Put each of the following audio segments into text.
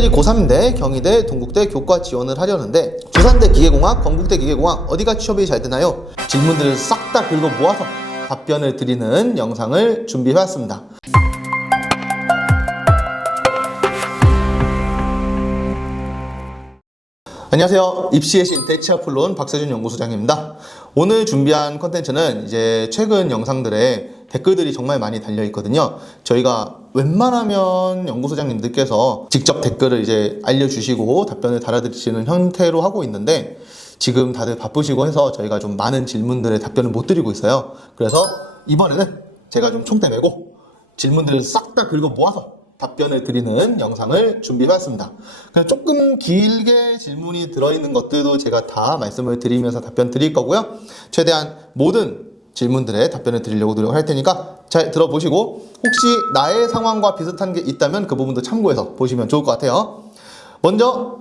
아들이 고3인데 경희대, 동국대 교과 지원을 하려는데 부산대 기계공학, 건국대 기계공학 어디가 취업이 잘 되나요? 질문들을 싹 다 긁어 모아서 답변을 드리는 영상을 준비해왔습니다. 안녕하세요. 입시의 신 대치아플론 박세준 연구소장입니다. 오늘 준비한 컨텐츠는 이제 최근 영상들에 댓글들이 정말 많이 달려 있거든요. 저희가 웬만하면 연구소장님들께서 직접 댓글을 이제 알려주시고 답변을 달아드리시는 형태로 하고 있는데 지금 다들 바쁘시고 해서 저희가 좀 많은 질문들에 답변을 못 드리고 있어요. 그래서 이번에는 제가 좀 총대 메고 질문들을 싹 다 긁어 모아서 답변을 드리는 영상을 준비해봤습니다. 그냥 조금 길게 질문이 들어있는 것들도 제가 다 말씀을 드리면서 답변 드릴 거고요. 최대한 모든 질문들에 답변을 드리려고 노력할 테니까 잘 들어보시고 혹시 나의 상황과 비슷한 게 있다면 그 부분도 참고해서 보시면 좋을 것 같아요. 먼저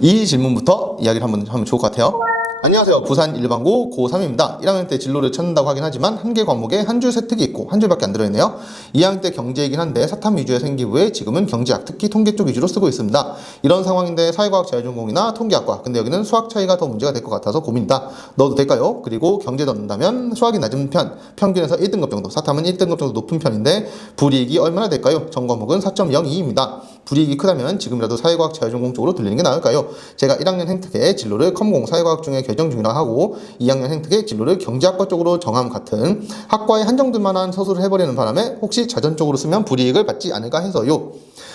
이 질문부터 이야기를 한번 하면 좋을 것 같아요. 안녕하세요. 부산 일반고 고3입니다. 1학년 때 진로를 찾는다고 하긴 하지만 한 개 과목에 한 줄 세특이 있고 한 줄밖에 안 들어있네요. 2학년 때 경제이긴 한데 사탐 위주의 생기부에 지금은 경제학, 특히 통계 쪽 위주로 쓰고 있습니다. 이런 상황인데 사회과학 자율전공이나 통계학과, 근데 여기는 수학 차이가 더 문제가 될 것 같아서 고민이다. 넣어도 될까요? 그리고 경제 넣는다면 수학이 낮은 편, 평균에서 1등급 정도, 사탐은 1등급 정도 높은 편인데 불이익이 얼마나 될까요? 전 과목은 4.02입니다. 불이익이 크다면 지금이라도 사회과학 자율전공 쪽으로 돌리는 게 나을까요? 제가 1학년 행특의 진로를 컴공 사회과학 중에 결정 중이라 하고 2학년 행특의 진로를 경제학과 쪽으로 정함 같은 학과에 한정될 만한 서술을 해버리는 바람에 혹시 자전 쪽으로 쓰면 불이익을 받지 않을까 해서요.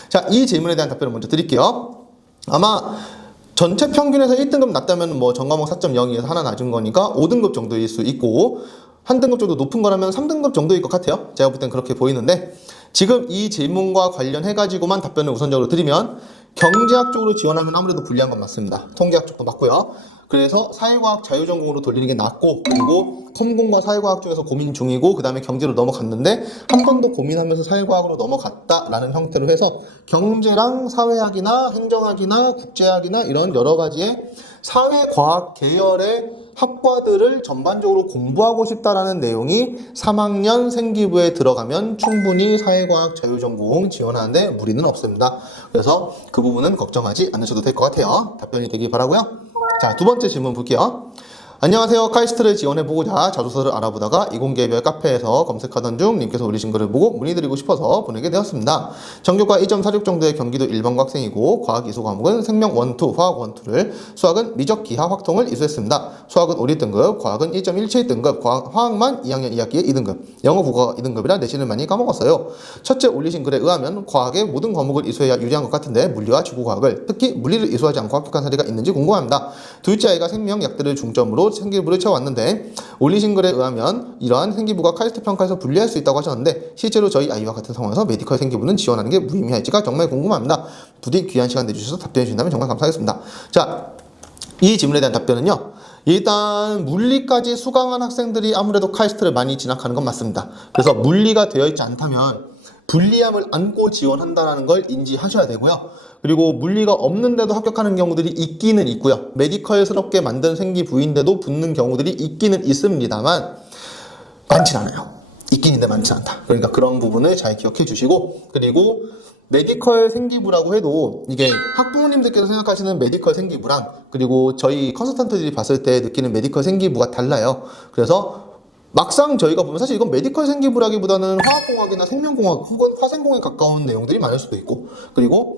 자, 이 질문에 대한 답변을 먼저 드릴게요. 아마 전체 평균에서 1등급 낮다면 뭐 전과목 4.02에서 하나 낮은 거니까 5등급 정도일 수 있고 한 등급 정도 높은 거라면 3등급 정도일 것 같아요. 제가 볼 땐 그렇게 보이는데 지금 이 질문과 관련해가지고만 답변을 우선적으로 드리면 경제학 쪽으로 지원하면 아무래도 불리한 건 맞습니다. 통계학 쪽도 맞고요. 그래서 사회과학 자율전공으로 돌리는 게 낫고 그리고 컴공과 사회과학 중에서 고민 중이고 그 다음에 경제로 넘어갔는데 한 번 더 고민하면서 사회과학으로 넘어갔다라는 형태로 해서 경제랑 사회학이나 행정학이나 국제학이나 이런 여러 가지의 사회과학 계열의 학과들을 전반적으로 공부하고 싶다라는 내용이 3학년 생기부에 들어가면 충분히 사회과학 자율전공 지원하는데 무리는 없습니다. 그래서 그 부분은 걱정하지 않으셔도 될 것 같아요. 답변이 되길 바라고요. 자, 두 번째 질문 볼게요. 안녕하세요. 카이스트를 지원해보고자 자소서를 알아보다가 이공계별 카페에서 검색하던 중 님께서 올리신 글을 보고 문의드리고 싶어서 보내게 되었습니다. 전교과 2.46 정도의 경기도 일반고 학생이고 과학 이수 과목은 생명 1, 2, 화학 1, 2를 수학은 미적 기하 확통을 이수했습니다. 수학은 5, 1등급, 과학은 1.17등급, 화학만 2학년 2학기에 2등급, 영어 국어가 2등급이라 내신을 많이 까먹었어요. 첫째 올리신 글에 의하면 과학의 모든 과목을 이수해야 유리한 것 같은데 물리와 지구과학을, 특히 물리를 이수하지 않고 합격한 사례가 있는지 궁금합니다. 둘째 아이가 생명약들을 중점으로 생기부를 채워왔는데 올리신 글에 의하면 이러한 생기부가 카이스트 평가에서 불리할 수 있다고 하셨는데 실제로 저희 아이와 같은 상황에서 메디컬 생기부는 지원하는 게 무의미할지가 정말 궁금합니다. 부디 귀한 시간 내주셔서 답변해 주신다면 정말 감사하겠습니다. 자, 이 질문에 대한 답변은요. 일단 물리까지 수강한 학생들이 아무래도 카이스트를 많이 진학하는 건 맞습니다. 그래서 물리가 되어 있지 않다면 불리함을 안고 지원한다는 걸 인지하셔야 되고요. 그리고 물리가 없는데도 합격하는 경우들이 있기는 있고요. 메디컬스럽게 만든 생기부인데도 붙는 경우들이 있기는 있습니다만 많진 않아요. 있긴 있는데 많진 않다. 그러니까 그런 부분을 잘 기억해 주시고 그리고 메디컬 생기부라고 해도 이게 학부모님들께서 생각하시는 메디컬 생기부랑 그리고 저희 컨설턴트들이 봤을 때 느끼는 메디컬 생기부가 달라요. 그래서 막상 저희가 보면 사실 이건 메디컬 생기부라기보다는 화학공학이나 생명공학 혹은 화생공에 가까운 내용들이 많을 수도 있고 그리고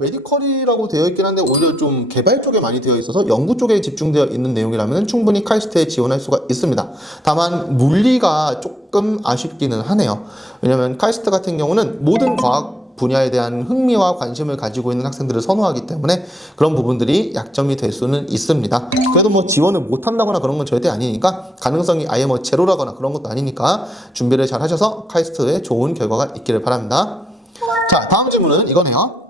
메디컬이라고 되어 있긴 한데 오히려 좀 개발 쪽에 많이 되어 있어서 연구 쪽에 집중되어 있는 내용이라면 충분히 카이스트에 지원할 수가 있습니다. 다만 물리가 조금 아쉽기는 하네요. 왜냐면 카이스트 같은 경우는 모든 과학 분야에 대한 흥미와 관심을 가지고 있는 학생들을 선호하기 때문에 그런 부분들이 약점이 될 수는 있습니다. 그래도 뭐 지원을 못한다거나 그런 건 절대 아니니까 가능성이 아예 뭐 제로라거나 그런 것도 아니니까 준비를 잘 하셔서 카이스트에 좋은 결과가 있기를 바랍니다. 자, 다음 질문은 이거네요.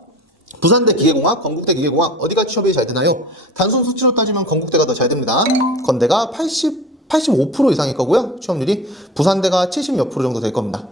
부산대 기계공학, 건국대 기계공학 어디가 취업이 잘 되나요? 단순 수치로 따지면 건국대가 더 잘 됩니다. 건대가 85% 이상일 거고요. 취업률이 부산대가 70 몇 프로 정도 될 겁니다.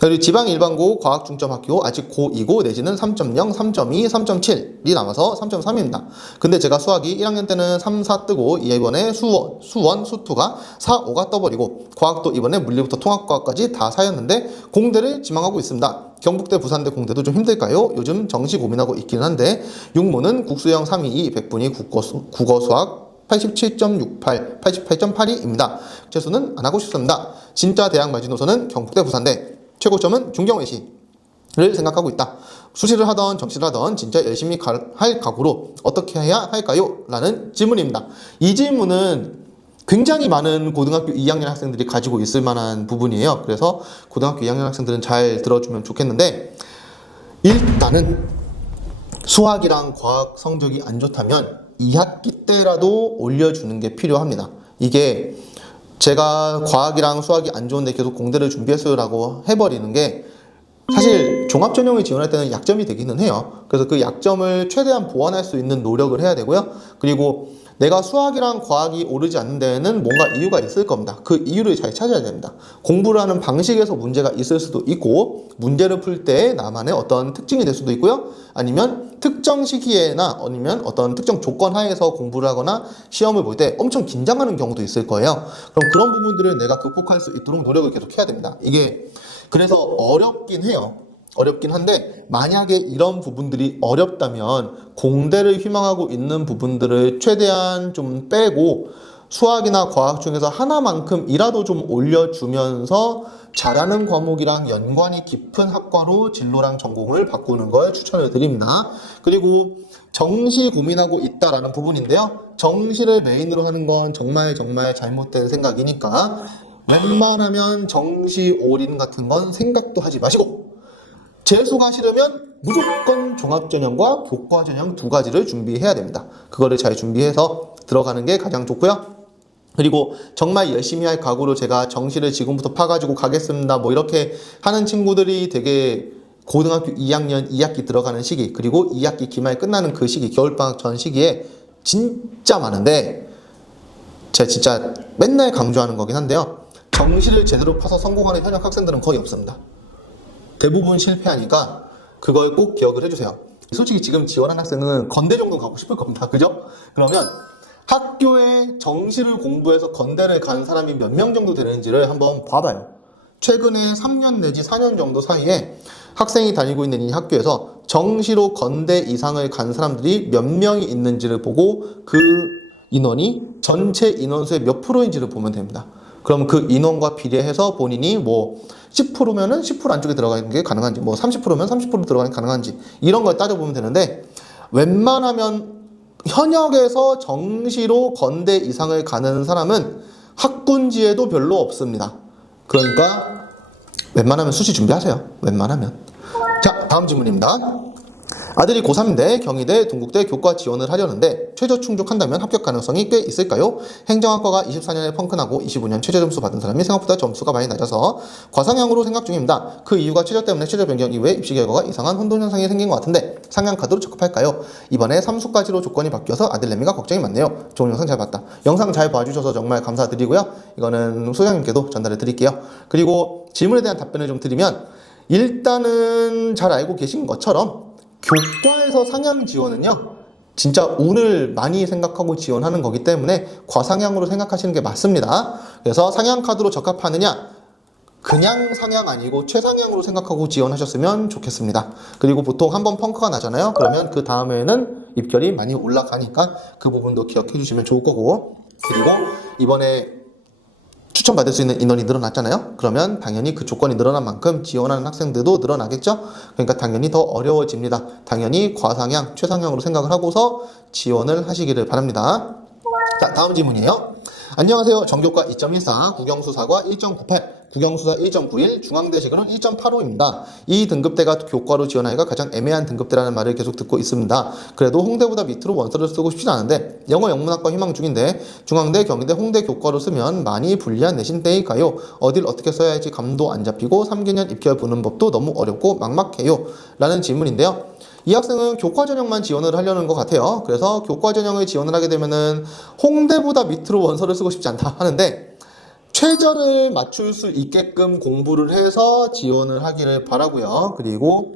그리고 지방 일반고 과학 중점 학교 아직 고2고 내지는 3.0, 3.2, 3.7이 남아서 3.3입니다. 근데 제가 수학이 1학년 때는 3, 4 뜨고 이번에 수원, 수2가 4, 5가 떠버리고 과학도 이번에 물리부터 통합과학까지 다 4였는데 공대를 지망하고 있습니다. 경북대, 부산대, 공대도 좀 힘들까요? 요즘 정시 고민하고 있기는 한데 육모는 국수형 322, 백분위 국어 수학 87.68, 88.82입니다. 재수는 안 하고 싶습니다. 진짜 대학 마지노선은 경북대, 부산대, 최고점은 중경외시를 생각하고 있다. 수시를 하던 정시를 하던 진짜 열심히 할 각오로 어떻게 해야 할까요? 라는 질문입니다. 이 질문은 굉장히 많은 고등학교 2학년 학생들이 가지고 있을 만한 부분이에요. 그래서 고등학교 2학년 학생들은 잘 들어주면 좋겠는데, 일단은 수학이랑 과학 성적이 안 좋다면 2학기 때라도 올려주는 게 필요합니다. 이게 제가 과학이랑 수학이 안 좋은데 계속 공대를 준비했어요라고 해버리는 게 사실 종합전형을 지원할 때는 약점이 되기는 해요. 그래서 그 약점을 최대한 보완할 수 있는 노력을 해야 되고요. 그리고 내가 수학이랑 과학이 오르지 않는 데에는 뭔가 이유가 있을 겁니다. 그 이유를 잘 찾아야 됩니다. 공부를 하는 방식에서 문제가 있을 수도 있고, 문제를 풀 때 나만의 어떤 특징이 될 수도 있고요. 아니면 특정 시기에나 아니면 어떤 특정 조건 하에서 공부를 하거나 시험을 볼 때 엄청 긴장하는 경우도 있을 거예요. 그럼 그런 부분들을 내가 극복할 수 있도록 노력을 계속 해야 됩니다. 이게 그래서 어렵긴 해요. 어렵긴 한데 만약에 이런 부분들이 어렵다면 공대를 희망하고 있는 부분들을 최대한 좀 빼고 수학이나 과학 중에서 하나만큼이라도 좀 올려주면서 잘하는 과목이랑 연관이 깊은 학과로 진로랑 전공을 바꾸는 걸 추천을 드립니다. 그리고 정시 고민하고 있다라는 부분인데요. 정시를 메인으로 하는 건 정말 잘못된 생각이니까 웬만하면 정시 올인 같은 건 생각도 하지 마시고, 재수가 싫으면 무조건 종합전형과 교과전형 두 가지를 준비해야 됩니다. 그거를 잘 준비해서 들어가는 게 가장 좋고요. 그리고 정말 열심히 할 각오로 제가 정시를 지금부터 파가지고 가겠습니다 뭐 이렇게 하는 친구들이 되게 고등학교 2학년 2학기 들어가는 시기, 그리고 2학기 기말 끝나는 그 시기, 겨울방학 전 시기에 진짜 많은데, 제가 진짜 맨날 강조하는 거긴 한데요. 정시를 제대로 파서 성공하는 현역 학생들은 거의 없습니다. 대부분 실패하니까 그걸 꼭 기억을 해주세요. 솔직히 지금 지원한 학생은 건대 정도 가고 싶을 겁니다. 그죠? 그러면 학교에 정시를 공부해서 건대를 간 사람이 몇 명 정도 되는지를 한번 봐봐요. 최근에 3년 내지 4년 정도 사이에 학생이 다니고 있는 이 학교에서 정시로 건대 이상을 간 사람들이 몇 명이 있는지를 보고 그 인원이 전체 인원수의 몇 프로인지를 보면 됩니다. 그럼 그 인원과 비례해서 본인이 뭐 10%면은 10% 안쪽에 들어가는 게 가능한지, 뭐 30%면 30% 들어가는 게 가능한지, 이런 걸 따져보면 되는데, 웬만하면 현역에서 정시로 건대 이상을 가는 사람은 학군지에도 별로 없습니다. 그러니까 웬만하면 수시 준비하세요. 웬만하면. 자, 다음 질문입니다. 아들이 고3인데 경희대, 동국대 교과 지원을 하려는데 최저 충족한다면 합격 가능성이 꽤 있을까요? 행정학과가 24년에 펑크나고 25년 최저 점수 받은 사람이 생각보다 점수가 많이 낮아서 과상향으로 생각 중입니다. 그 이유가 최저 때문에 최저 변경 이후에 입시 결과가 이상한 혼돈 현상이 생긴 것 같은데 상향 카드로 적합할까요? 이번에 3수까지로 조건이 바뀌어서 아들내미가 걱정이 많네요. 좋은 영상 잘 봤다. 영상 잘 봐주셔서 정말 감사드리고요. 이거는 소장님께도 전달해 드릴게요. 그리고 질문에 대한 답변을 좀 드리면, 일단은 잘 알고 계신 것처럼 교과에서 상향 지원은요, 진짜 운을 많이 생각하고 지원하는 거기 때문에 과상향으로 생각하시는 게 맞습니다. 그래서 상향 카드로 적합하느냐, 그냥 상향 아니고 최상향으로 생각하고 지원하셨으면 좋겠습니다. 그리고 보통 한번 펑크가 나잖아요. 그러면 그 다음에는 입결이 많이 올라가니까 그 부분도 기억해 주시면 좋을 거고, 그리고 이번에 추천받을 수 있는 인원이 늘어났잖아요. 그러면 당연히 그 조건이 늘어난 만큼 지원하는 학생들도 늘어나겠죠. 그러니까 당연히 더 어려워집니다. 당연히 과상향, 최상향으로 생각을 하고서 지원을 하시기를 바랍니다. 자, 다음 질문이에요. 안녕하세요. 정교과 2.14, 국영수사과 1.98, 국영수사 1.91, 중앙대식으로는 1.85입니다. 이 등급대가 교과로 지원하기가 가장 애매한 등급대라는 말을 계속 듣고 있습니다. 그래도 홍대보다 밑으로 원서를 쓰고 싶진 않은데 영어 영문학과 희망 중인데 중앙대, 경희대, 홍대 교과로 쓰면 많이 불리한 내신대일까요? 어딜 어떻게 써야 할지 감도 안 잡히고 3개년 입결 보는 법도 너무 어렵고 막막해요. 라는 질문인데요. 이 학생은 교과 전형만 지원을 하려는 것 같아요. 그래서 교과 전형을 지원을 하게 되면은 홍대보다 밑으로 원서를 쓰고 싶지 않다 하는데, 최저를 맞출 수 있게끔 공부를 해서 지원을 하기를 바라고요. 그리고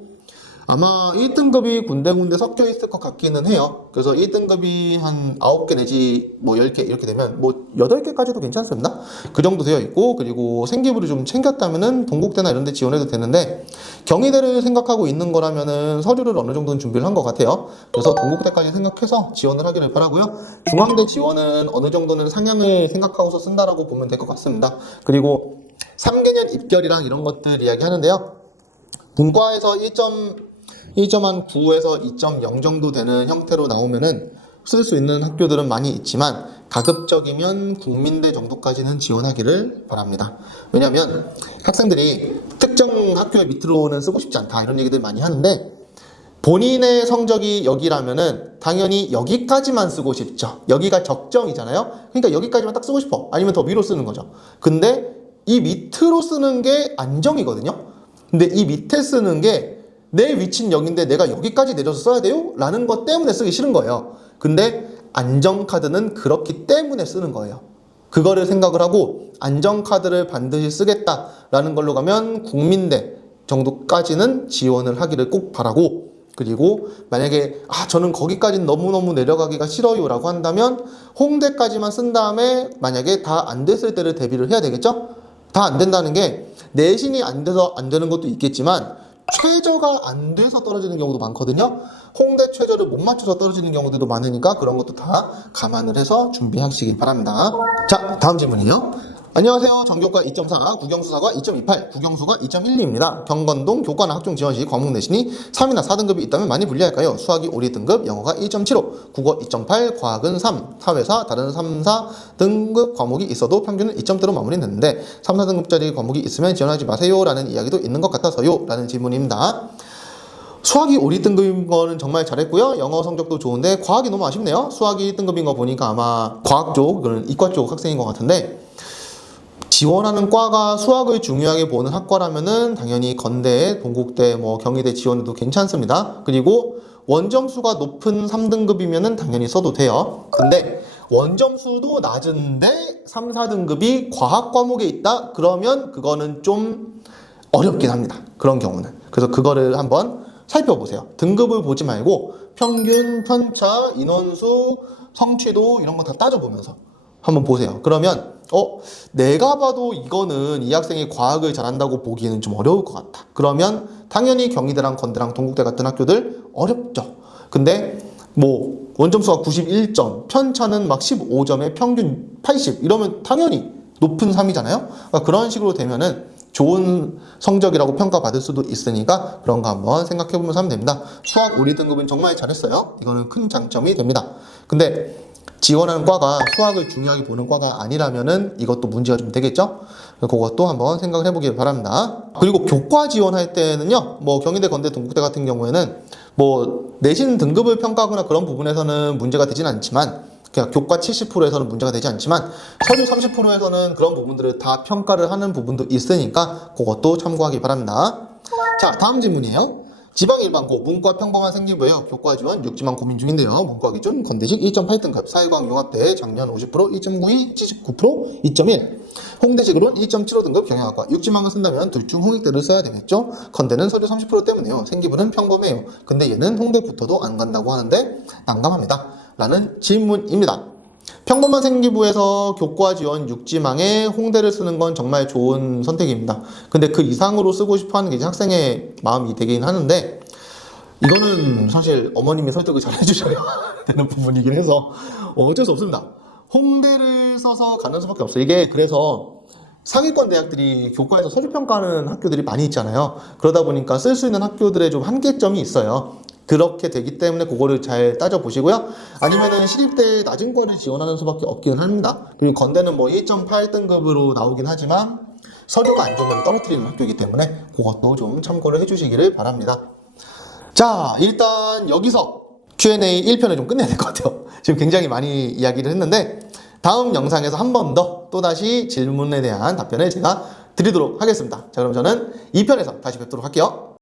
아마 1등급이 군데군데 섞여 있을 것 같기는 해요. 그래서 1등급이 한 9개 내지 뭐 10개 이렇게 되면 뭐 8개까지도 괜찮습니다. 그 정도 되어 있고, 그리고 생기부를 좀 챙겼다면은 동국대나 이런 데 지원해도 되는데, 경희대를 생각하고 있는 거라면은 서류를 어느 정도는 준비를 한 것 같아요. 그래서 동국대까지 생각해서 지원을 하기를 바라고요. 중앙대 지원은 어느 정도는 상향을 생각하고서 쓴다라고 보면 될 것 같습니다. 그리고 3개년 입결이랑 이런 것들 이야기하는데요. 문과에서 1.9에서 2.0 정도 되는 형태로 나오면은 쓸 수 있는 학교들은 많이 있지만, 가급적이면 국민대 정도까지는 지원하기를 바랍니다. 왜냐면 학생들이 특정 학교의 밑으로는 쓰고 싶지 않다 이런 얘기들 많이 하는데, 본인의 성적이 여기라면은 당연히 여기까지만 쓰고 싶죠. 여기가 적정이잖아요. 그러니까 여기까지만 딱 쓰고 싶어. 아니면 더 위로 쓰는 거죠. 근데 이 밑으로 쓰는 게 안정이거든요. 근데 이 밑에 쓰는 게 내 위치는 여기인데 내가 여기까지 내려서 써야 돼요? 라는 것 때문에 쓰기 싫은 거예요. 근데 안정카드는 그렇기 때문에 쓰는 거예요. 그거를 생각을 하고 안정카드를 반드시 쓰겠다라는 걸로 가면 국민대 정도까지는 지원을 하기를 꼭 바라고, 그리고 만약에 저는 거기까지는 너무너무 내려가기가 싫어요 라고 한다면 홍대까지만 쓴 다음에 만약에 다 안 됐을 때를 대비를 해야 되겠죠? 다 안 된다는 게 내신이 안 돼서 안 되는 것도 있겠지만 최저가 안 돼서 떨어지는 경우도 많거든요. 홍대 최저를 못 맞춰서 떨어지는 경우들도 많으니까 그런 것도 다 감안을 해서 준비하시기 바랍니다. 자, 다음 질문이요. 안녕하세요. 전교과 2.4, 국영수사과 2.28, 국영수가 2.12입니다. 경건동 교과나 학종 지원 시 과목 내신이 3이나 4등급이 있다면 많이 불리할까요? 수학이 5, 2등급, 영어가 1.75, 국어 2.8, 과학은 3, 사회사 다른 3, 4등급 과목이 있어도 평균은 2점대로 마무리됐는데 3, 4등급짜리 과목이 있으면 지원하지 마세요 라는 이야기도 있는 것 같아서요 라는 질문입니다. 수학이 5, 2등급인 거는 정말 잘했고요. 영어 성적도 좋은데 과학이 너무 아쉽네요. 수학이 1등급인 거 보니까 아마 과학 쪽, 이과 쪽 학생인 것 같은데, 지원하는 과가 수학을 중요하게 보는 학과라면은 당연히 건대, 동국대, 경희대 지원해도 괜찮습니다. 그리고 원점수가 높은 3등급이면은 당연히 써도 돼요. 근데 원점수도 낮은데 3, 4등급이 과학 과목에 있다? 그러면 그거는 좀 어렵긴 합니다. 그런 경우는. 그래서 그거를 한번 살펴보세요. 등급을 보지 말고 평균, 편차, 인원수, 성취도 이런 거 다 따져보면서 한번 보세요. 그러면 내가 봐도 이거는 이 학생이 과학을 잘한다고 보기에는 좀 어려울 것 같다. 그러면 당연히 경희대랑 건대랑 동국대 같은 학교들 어렵죠. 근데 원점수가 91점, 편차는 막 15점에 평균 80 이러면 당연히 높은 3이잖아요. 그러니까 그런 식으로 되면은 좋은 성적이라고 평가받을 수도 있으니까 그런 거 한번 생각해보면서 하면 됩니다. 수학 5, 2등급은 정말 잘했어요. 이거는 큰 장점이 됩니다. 근데 지원하는 과가 수학을 중요하게 보는 과가 아니라면은 이것도 문제가 좀 되겠죠? 그것도 한번 생각을 해보길 바랍니다. 그리고 교과 지원할 때는요, 경희대, 건대, 동국대 같은 경우에는 내신 등급을 평가하거나 그런 부분에서는 문제가 되진 않지만, 그냥 교과 70%에서는 문제가 되지 않지만 서류 30%에서는 그런 부분들을 다 평가를 하는 부분도 있으니까 그것도 참고하기 바랍니다. 자, 다음 질문이에요. 지방 일반고 문과 평범한 생기부예요. 교과 지원 6지만 고민 중인데요. 문과 기준 건대식 1.8등급, 사회과학 융합대 작년 50%, 2.92, 79%, 2.1. 홍대식으로는 1.75등급 경영학과 6지망을 쓴다면 둘 중 홍익대를 써야 되겠죠. 건대는 서류 30% 때문에요. 생기부는 평범해요. 근데 얘는 홍대부터도 안 간다고 하는데 난감합니다. 라는 질문입니다. 평범한 생기부에서 교과 지원 6지망에 홍대를 쓰는 건 정말 좋은 선택입니다. 근데 그 이상으로 쓰고 싶어 하는 게 이제 학생의 마음이 되긴 하는데, 이거는 사실 어머님이 설득을 잘 해주셔야 되는 부분이긴 해서 어쩔 수 없습니다. 홍대를 써서 가는 수밖에 없어요. 이게 그래서 상위권 대학들이 교과에서 서류평가하는 학교들이 많이 있잖아요. 그러다 보니까 쓸 수 있는 학교들의 좀 한계점이 있어요. 그렇게 되기 때문에 그거를 잘 따져보시고요. 아니면은 시립대 낮은 과를 지원하는 수밖에 없기는 합니다. 그리고 건대는 1.8등급으로 나오긴 하지만 서류가 안 좋으면 떨어뜨리는 학교이기 때문에 그것도 좀 참고를 해주시기를 바랍니다. 자, 일단 여기서 Q&A 1편을 좀 끝내야 될 것 같아요. 지금 굉장히 많이 이야기를 했는데 다음 영상에서 한 번 더 또다시 질문에 대한 답변을 제가 드리도록 하겠습니다. 자, 그럼 저는 2편에서 다시 뵙도록 할게요.